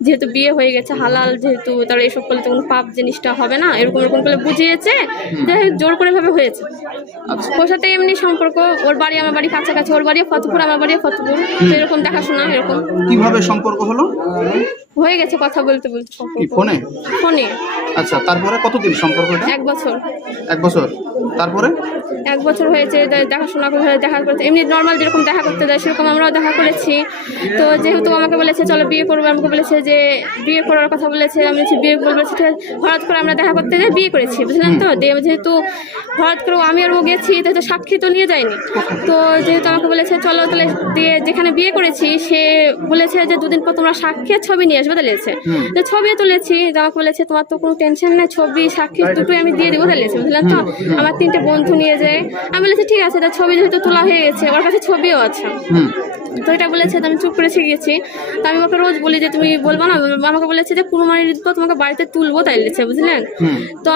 যেহেতু বিয়ে হয়ে গেছে হালাল যেহেতু তারা এসব করলে তো কোনো পাপ জিনিসটা হবে না এরকম এরকম করে বুঝিয়েছে যাই জোর করে ভাবে হয়েছে। আচ্ছা। ওর সাথে এমনি সম্পর্ক ওর বাড়ি আমার বাড়ি কাছাকাছি ওর বাড়ি ফতপুর আমার বাড়ি ফতপুর এরকম দেখাশোনা এরকম। কীভাবে সম্পর্ক হলো? হয়ে গেছে কথা বলতে বলতে সম্পর্ক। ফোনে? ফোনে। আচ্ছা তারপরে কতদিন সম্পর্ক এটা? এক বছর। এক বছর। তারপরে? এক বছর হয়েছে দেখাশোনা করে দেখা করতে। এমনি নর্মাল যেরকম দেখা করতে যায় সেরকম আমরাও দেখা করেছি। তো যেহেতু আমাকে বলেছে চলো বিয়ে করব। আমাকে বলেছে যে বিয়ে করার কথা বলেছে। আমি বলেছি বিয়ে করব হঠাৎ করে আমরা দেখা করতে যাই বিয়ে করেছি বুঝলেন তো? যেহেতু হঠাৎ করে আমি আর ও গেছি তো সাক্ষী তো নিয়ে যায়নি। তো যেহেতু আমাকে বলেছে চলো তাহলে দিয়ে যেখানে বিয়ে করেছি সে বলেছে যে দুদিন পর তোমরা সাক্ষী আর ছবি নিয়ে আসবে তাহলেছে তো ছবি তুলেছি তো আমাকে বলেছে তোমার তো কোনো টেনশন নেই ছবি সাক্ষী দুটোই আমি দিয়ে দেবো তাহলেছে বুঝলেন তো আমার তিনটে বন্ধু নিয়ে যায়। আমি বলেছি ঠিক আছে তা ছবি যেহেতু তোলা হয়ে গেছে ওর কাছে ছবিও আছে। তো এটা বলেছে তো আমি চুপ করে শিখেছি তো আমি ওকে রোজ বলি যে তুমি বলব না? আমাকে বলেছে যে পর তোমাকে বাড়িতে তুলবো তাই বুঝলেন? তো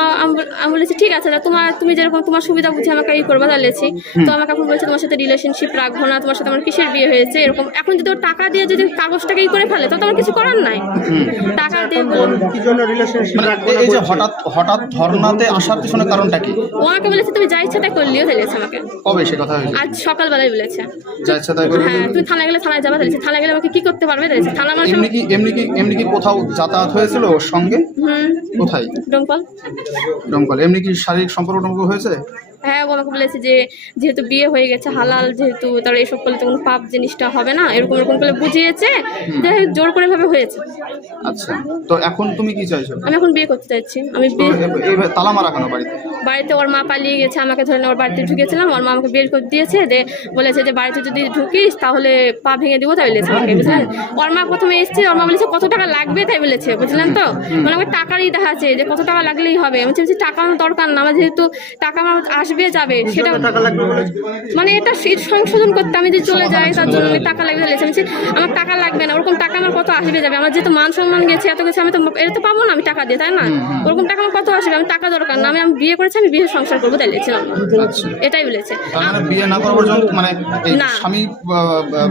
আমি বলেছি ঠিক আছে তোমার তুমি যেরকম তোমার সুবিধা বুঝে আমাকে এই করব তাহলেছি তো আমাকে এখন বলছে তোমার সাথে রিলেশনশিপ রাখব না তোমার সাথে আমার কিসের বিয়ে হয়েছে এরকম। এখন যদি ওর টাকা দিয়ে যদি কাগজটাকে ই করে ফেলে তো তোমার কিছু করার নাই। টাকা দিয়ে বল- মানে এই- এই যে হঠাৎ হঠাৎ ধর্নাতে আসার পিছনে কারণটা কি? ও আমাকে বলেছে তুমি যা ইচ্ছা তাই করলিও তাইলেছে আমাকে। কবে সে কথা হয়েছে? আজ সকালবেলায় বলেছে। যা ইচ্ছা তাই হ্যাঁ তুমি থানায় গেলে থানায় যাবে তাইলেছে থানায় গেলে আমাকে কি করতে পারবে তাইলেছে থানা মানুষ এমনি কি এমনি কি এমনি কি কোথাও যাতায়াত হয়েছিল ওর সঙ্গে? কোথায়? ডঙ্কল দমকল এমনি কি শারীরিক সম্পর্ক টম্পর্ক হয়েছে হ্যাঁ ও আমাকে বলেছে যে যেহেতু বিয়ে হয়ে গেছে হালাল যেহেতু তার এসব করলে তো কোনো পাপ জিনিসটা হবে না এরকম এরকম করে বুঝিয়েছে যে জোর করে ভাবে হয়েছে। আচ্ছা তো এখন তুমি কি চাইছো? আমি এখন বিয়ে করতে চাইছি আমি বিয়ে তালা মারা কেন বাড়িতে? বাড়িতে ওর মা পালিয়ে গেছে আমাকে ধরে ওর বাড়িতে ঢুকেছিলাম। ওর মা আমাকে বের করে দিয়েছে যে বলেছে যে বাড়িতে যদি ঢুকিস তাহলে পা ভেঙে দিব তাই বলেছে আমাকে বুঝলেন? ওর মা প্রথমে এসছে ওর মা বলেছে কত টাকা লাগবে? তাই বলেছে বুঝলেন তো? মানে আমার টাকারই দেখাচ্ছে যে কত টাকা লাগলেই হবে। আমি বলছি টাকা আমার দরকার না আমার যেহেতু টাকা আমার আসবে যাবে সেটা মানে এটা সংশোধন করতে আমি যদি চলে যাই তার জন্য আমি টাকা লাগবে বলেছে। আমি আমার টাকা লাগবে না ওরকম টাকা আমার কত আসবে যাবে? আমার যেহেতু মান সম্মান গেছে এত কিছু আমি তো এটা তো পাবো না আমি টাকা দিয়ে তাই না? ওরকম টাকা আমার কত আসবে? আমি টাকা দরকার না আমি আমি বিয়ে করেছি আমি বিয়ে সংসার করব তাই আচ্ছা এটাই বলেছে। মানে বিয়ে না করার পর্যন্ত মানে। স্বামী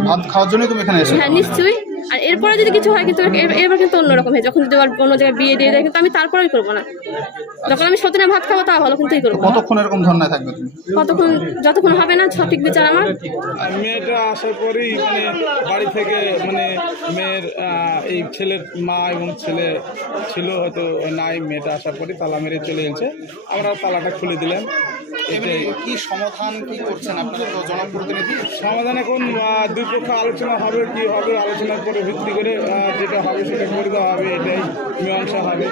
ভাত খাওয়ার জন্যই তুমি এখানে এসেছ? হ্যাঁ নিশ্চয়ই। আর এরপরে যদি কিছু হয় কিন্তু এবার কিন্তু অন্যরকম হয়। যখন যদি আবার অন্য জায়গায় বিয়ে দিয়ে দেয় কিন্তু আমি তারপরেই করব না। যখন আমি সতীনে ভাত খাব তা ভালো কিন্তু করব কতক্ষণ এরকম ধর্নায় থাকবে কতক্ষণ যতক্ষণ হবে না সঠিক বিচার আমার। মেয়েটা আসার পরেই মানে বাড়ি থেকে মানে মেয়ের এই ছেলের মা এবং ছেলে ছিল হয়তো নাই মেয়েটা আসার পরে তালা মেরে চলে গেছে। আমরা তালাটা খুলে দিলাম। কি সমাধান কি করছেন আপনারা জনপ্রতিনিধি? সমাধান এখন দুই পক্ষ আলোচনা হবে, কি হবে, আলোচনার পরে ভিত্তি করে যেটা হবে সেটা করে দেওয়া হবে, এটাই মীমাংসা হবে।